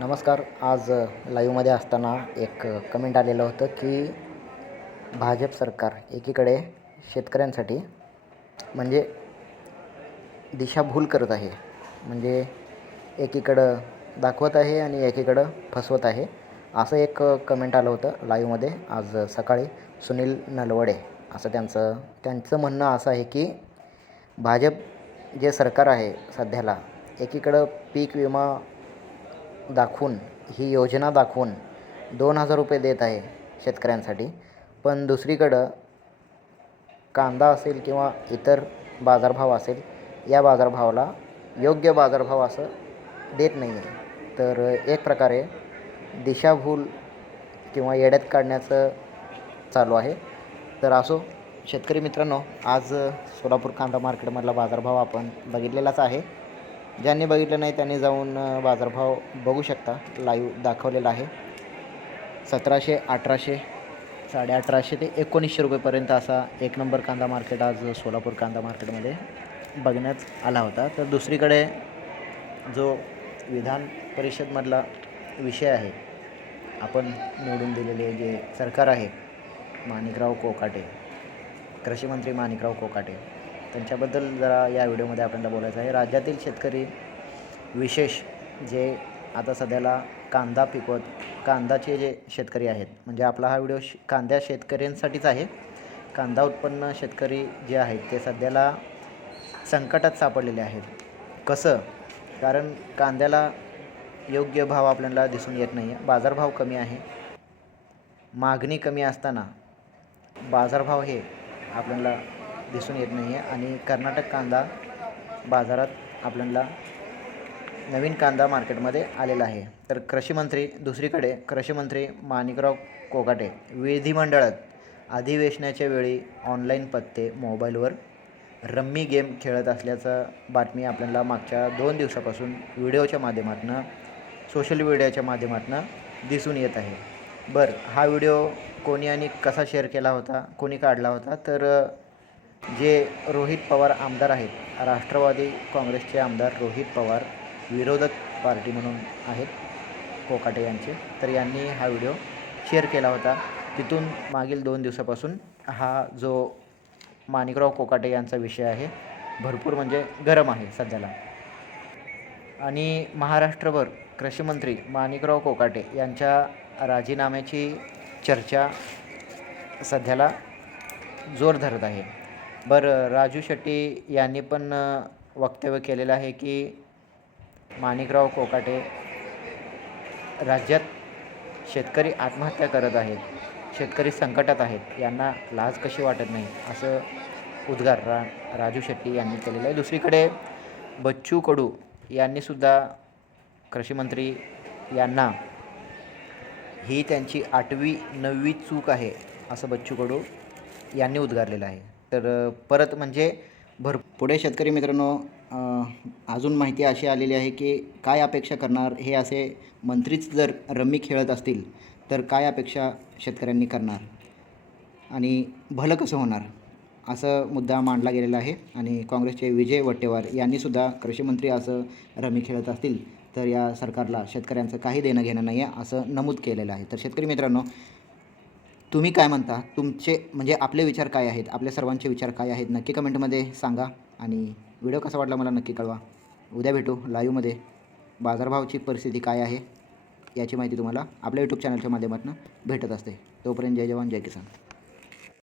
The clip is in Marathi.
नमस्कार. आज लाईव्हमध्ये असताना एक कमेंट आलेलं होतं की भाजप सरकार एकीकडे शेतकऱ्यांसाठी म्हणजे दिशाभूल करत आहे. म्हणजे एकीकडं दाखवत आहे आणि एकीकडं फसवत आहे. असं एक कमेंट आलं होतं लाईव्हमध्ये आज सकाळी सुनील नलवडे. असं त्यांचं त्यांचं म्हणणं असं आहे की भाजप जे सरकार आहे सध्याला एकीकडं पीक विमा दाखवून ही योजना दाखवून दोन हजार रुपये देत आहे शेतकऱ्यांसाठी. पण दुसरीकडं कांदा असेल किंवा इतर बाजारभाव असेल या बाजारभावाला योग्य बाजारभाव असं देत नाही आहे तर एक प्रकारे दिशाभूल किंवा येड्यात काढण्याचं चालू आहे. तर असो शेतकरी मित्रांनो आज सोलापूर कांदा मार्केटमधला बाजारभाव आपण बघितलेलाच आहे. ज्यांनी बघितलं नाही त्यांनी जाऊन बाजारभाव बघू शकता. लाईव्ह दाखवलेला आहे. सतराशे अठराशे साडे अठराशे ते एकोणीसशे रुपयेपर्यंत असा एक नंबर कांदा मार्केट आज सोलापूर कांदा मार्केटमध्ये बघण्यात आला होता. तर दुसरीकडे जो विधान परिषदमधला विषय आहे आपण निवडून दिलेले जे सरकार आहे माणिकराव कोकाटे कृषीमंत्री माणिकराव कोकाटे त्यांच्याबद्दल जरा या व्हिडिओमध्ये आपल्याला बोलायचं आहे. राज्यातील शेतकरी विशेष जे आता सध्याला कांदा पिकवत कांदाचे जे शेतकरी आहेत म्हणजे आपला हा व्हिडिओ श कांद्या शेतकऱ्यांसाठीच आहे. कांदा उत्पन्न शेतकरी जे आहेत ते सध्याला संकटात सापडलेले आहेत. कसं? कारण कांद्याला योग्य भाव आपल्याला दिसून येत नाही आहे बाजारभाव कमी आहे. मागणी कमी असताना बाजारभाव हे आपल्याला दिसून येत नाही आहे आणि कर्नाटक कांदा बाजारात आपल्याला नवीन कांदा मार्केटमध्ये आलेला आहे. तर कृषीमंत्री दुसरीकडे कृषीमंत्री माणिकराव कोकाटे विधिमंडळात अधिवेशनाच्या वेळी ऑनलाईन पत्ते मोबाईलवर रम्मी गेम खेळत असल्याचं बातमी आपल्याला मागच्या दोन दिवसापासून व्हिडिओच्या माध्यमातून सोशल मीडियाच्या माध्यमातून दिसून येत आहे. बरं हा व्हिडिओ कोणी आणि कसा शेअर केला होता कोणी काढला होता? तर जे रोहित पवार आमदार आहेत राष्ट्रवादी काँग्रेसचे आमदार रोहित पवार विरोधक पार्टी म्हणून आहेत कोकाटे यांचे. तर यांनी हा व्हिडिओ शेअर केला होता. तिथून मागील दोन दिवसापासून हा जो माणिकराव कोकाटे यांचा विषय आहे भरपूर म्हणजे गरम आहे सध्याला. आणि महाराष्ट्रभर कृषीमंत्री माणिकराव कोकाटे यांच्या राजीनाम्याची चर्चा सध्याला जोर धरत आहे. बरं राजू शेट्टी यांनी पण वक्तव्य केलेलं आहे की माणिकराव कोकाटे राज्यात शेतकरी आत्महत्या करत आहेत शेतकरी संकटात आहेत यांना लाज कशी वाटत नाही? असं उद्गार रा राजू शेट्टी यांनी केलेलं आहे. दुसरीकडे बच्चू कडू यांनीसुद्धा कृषीमंत्री यांना ही त्यांची आठवी नववी चूक आहे असं बच्चू कडू यांनी उद्गारलेलं आहे. तर परत म्हणजे भर पुढे शेतकरी मित्रांनो अजून माहिती अशी आलेली आहे की काय अपेक्षा करणार हे असे मंत्रीच जर रम्मी खेळत असतील तर काय अपेक्षा शेतकऱ्यांनी करणार? आणि भलं कसं होणार? असं मुद्दा मांडला गेलेला आहे आणि काँग्रेसचे विजय वट्टेवार यांनीसुद्धा कृषीमंत्री असं रमी खेळत असतील तर या सरकारला शेतकऱ्यांचं काही देणं घेणं नाही आहे असं नमूद केलेलं आहे. तर शेतकरी मित्रांनो तुम्ही काय म्हणता? तुमचे म्हणजे आपले विचार काय आहेत? आपल्या सर्वांचे विचार काय आहेत? नक्की कमेंटमध्ये सांगा आणि व्हिडिओ कसा वाटला मला नक्की कळवा. उद्या भेटू लाईव्हमध्ये. बाजारभावाची परिस्थिती काय आहे? याची माहिती तुम्हाला आपल्या यूट्यूब चॅनलच्या माध्यमातून भेटत असते. तोपर्यंत जय जवान जय किसान.